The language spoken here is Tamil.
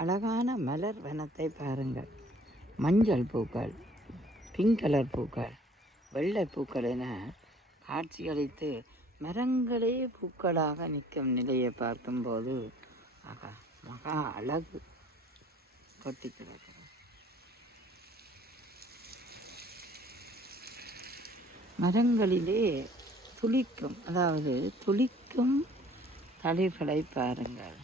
அழகான மலர் வனத்தை பாருங்கள். மஞ்சள் பூக்கள், பிங்க் கலர் பூக்கள், வெள்ளை பூக்கள் என காட்சியளித்து மரங்களே பூக்களாக நிற்கும் நிலையை பார்க்கும்போது ஆகா மகா அழகு கொட்டி கிடக்கிறது. மரங்களிலே துளிக்கும், அதாவது துளிக்கும் தளிர்களை பாருங்கள்.